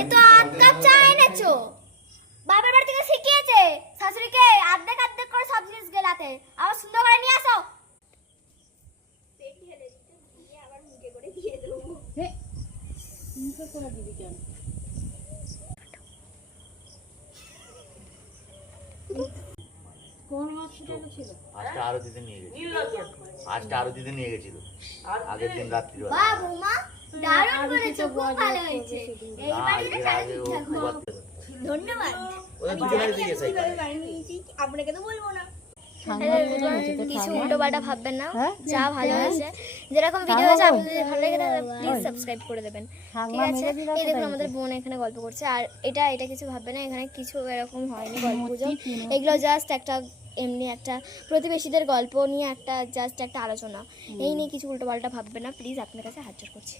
এ তো আধ কাপ চা এনেছো। বাবার বাড়ি থেকে শিখিয়েছে শাশুড়িকে আর্ধেক আর্ধেক করে সব জিনিস গেলাতে। আবার সুন্দর করে নিয়ে আসো। পেট ঢেলে দিতে দিয়ে আবার মুখে করে দিয়ে দেবো। হে মুখে করে দিবি কেন? কোন হসপিটালে ছিল? আজকে আরতিতে নিয়ে গেছিল। আজকে আরতিতে নিয়ে গেছিল আগের দিন রাত্রি। বাহ বৌমা দারুণ করেছো, খুব ভালো হয়েছে। এই বাড়িতে সারা দিন থাকবো। ধন্যবাদ। আপনাকে তো বলবো না। কিছু উল্টো পাল্টা ভাববেন না, যা ভালো হয়েছে, যেরকম ভিডিও হয়েছে আপনাদের যদি ভালো লেগে থাকে প্লিজ সাবস্ক্রাইব করে দেবেন, ঠিক আছে? এই দেখুন আমাদের বোন এখানে গল্প করছে, আর এটা কিছু ভাববে না, এখানে কিছু এরকম হয়নি গল্পগুজব, এগুলো জাস্ট একটা এমনি একটা প্রতিবেশীদের গল্প নিয়ে একটা জাস্ট একটা আলোচনা, এই নিয়ে কিছু উল্টো পাল্টা ভাববে না প্লিজ, আপনার কাছে হাত জোড় করছি।